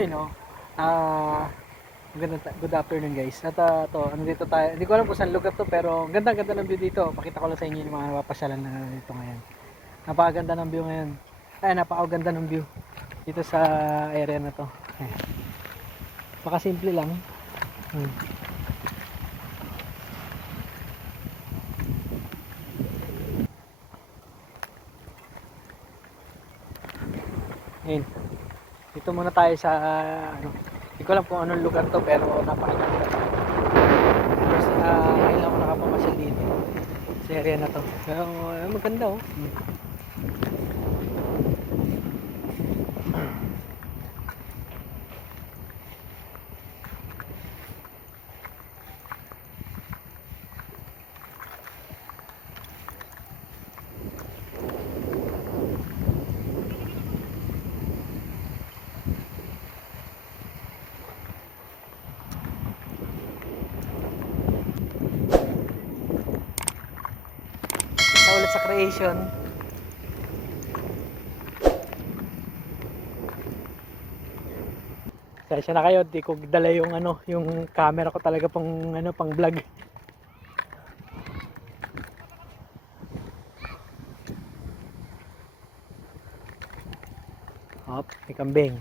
Ayun o. Good afternoon guys. At to, nandito tayo. Hindi ko alam kung saan lugar to, pero ganda-ganda ng view dito. Pakita ko lang sa inyo yung mga papasyalan na dito ngayon. Napakaganda ng view ngayon. Ay, napakaganda ng view dito sa area na to. Baka simple lang. Ayun. Dito muna tayo sa ano. Hindi ko alam kung anong lugar to, pero napakaganda. First, ngayon ako nakapamasyal dito sa area na to. Pero maganda oh. Ulit sa creation. Kaya na kayo, di ko dala yung ano, yung camera ko talaga pang ano, pang vlog. Hop, may kambing.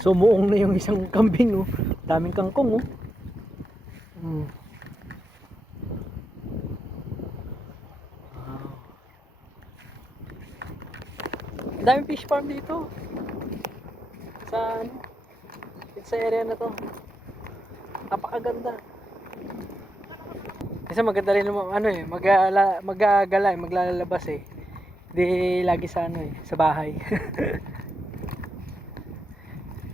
Sumuong na yung isang kambing oh. Daming kangkong oh. Wow. Daming fish farm dito. Sa ano? Sa area na to. Napakaganda. Kasi maganda rin naman ano eh, magagala, maglalabas eh. Di lagi sa ano eh, sa bahay.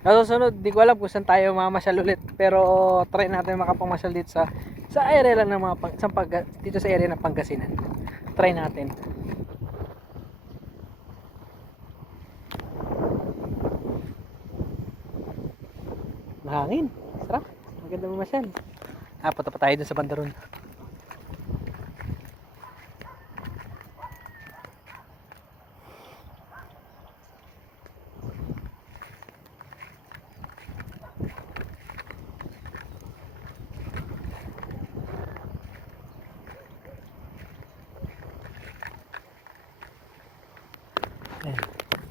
Nasusunod, di ko alam kung saan tayo mamasyal ulit, pero try natin makapamasyal dito sa area lang ng mga dito sa area ng Pangasinan. Try natin. Mahangin. Sarap. Maganda mamasyal. Punta pa tayo dun sa bandaron.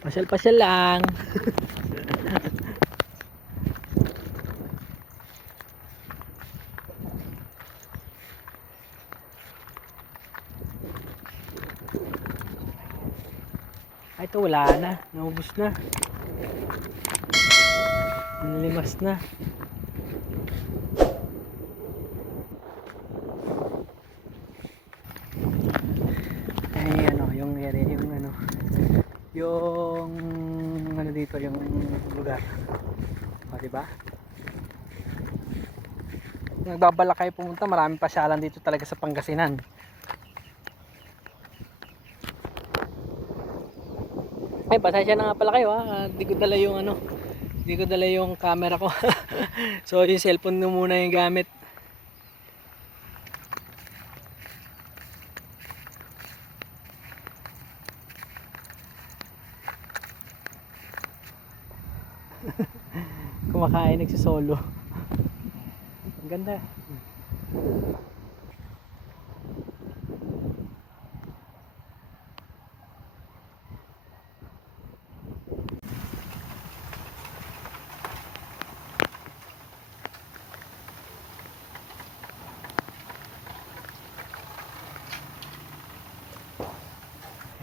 Pasyal-pasyal lang. Ay, ito wala na. Naubos na. Nalimas na. Ay, ano, yung area, yung ano, yung ano dito, yung lugar. O, diba? Nagbabala kayo pumunta, maraming pasyalan dito talaga sa Pangasinan. Ay, pasensya na nga pala kayo ha. Di ko dala yung ano, di ko dala yung camera ko. So, yung cellphone mo muna yung gamit. Kumakain, nagsisolo. Ang ganda.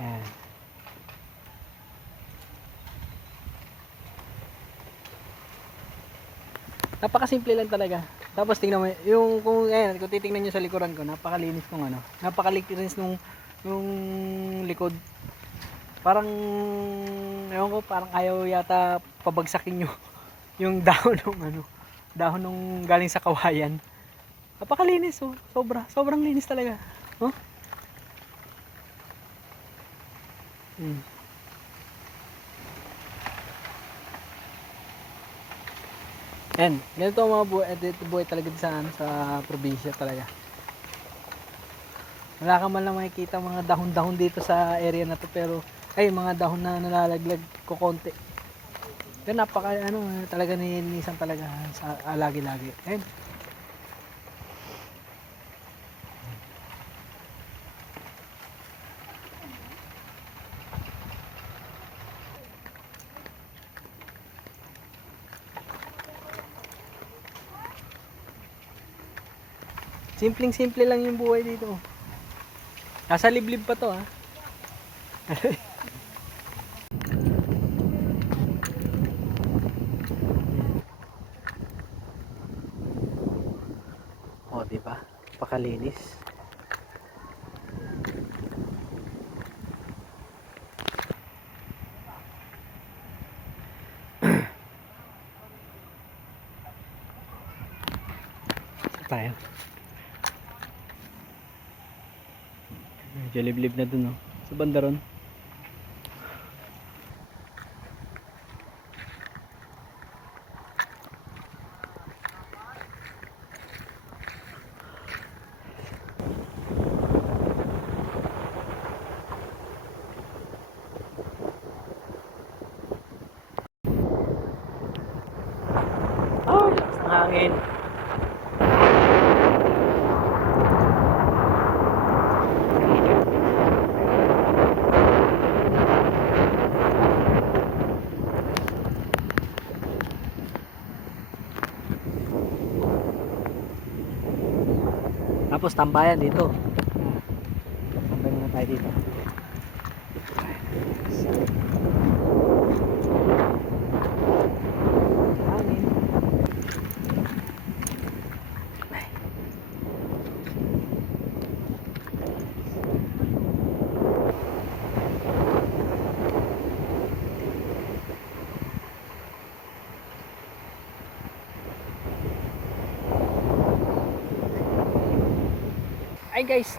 Ayan. Napakasimple lang talaga. Tapos tingnan mo yung kung titingnan niyo sa likuran ko, napakalinis ng ano. Napakalinis nung likod. Parang ewan ko, parang ayaw yata pabagsakin yung dahon ng ano, dahon nung galing sa kawayan. Napakalinis oh. Sobrang linis talaga. Oh? Yan, ganito ang mga buhay talaga sa probinsya talaga. Wala ka man lang makikita mga dahon-dahon dito sa area na to, pero ay mga dahon na nalalaglag ko konti. Pero napaka ano talaga nilinisan talaga sa lagi-lagi. Ayun. Simpleng-simple lang yung buhay dito. Nasa liblib pa to ha. O, di ba? Pakalinis. Tayo. Medyo liblib na dun, no? Sa banda ron. Oh, lakas ng hangin. Tapos tambayan dito. Tambayan muna tayo dito. Hangin. Ay guys,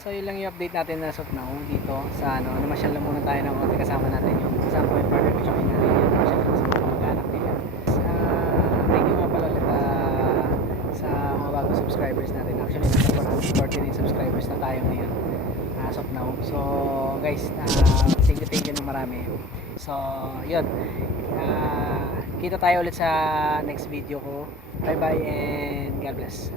so yun lang yung update natin as of now dito sa ano, namasyal lang muna tayo ng konti kasama natin yung kasama ko yung partner ko tsaka yung nanay niya, namasyal lang sa mga mag-anak nila. Thank you nga pala ulit sa mga bagong subscribers natin. Actually, nasa 449 subscribers na tayo ngayon as of now. So guys, thank you ng marami. So yun, kita tayo ulit sa next video ko. Bye bye and God bless.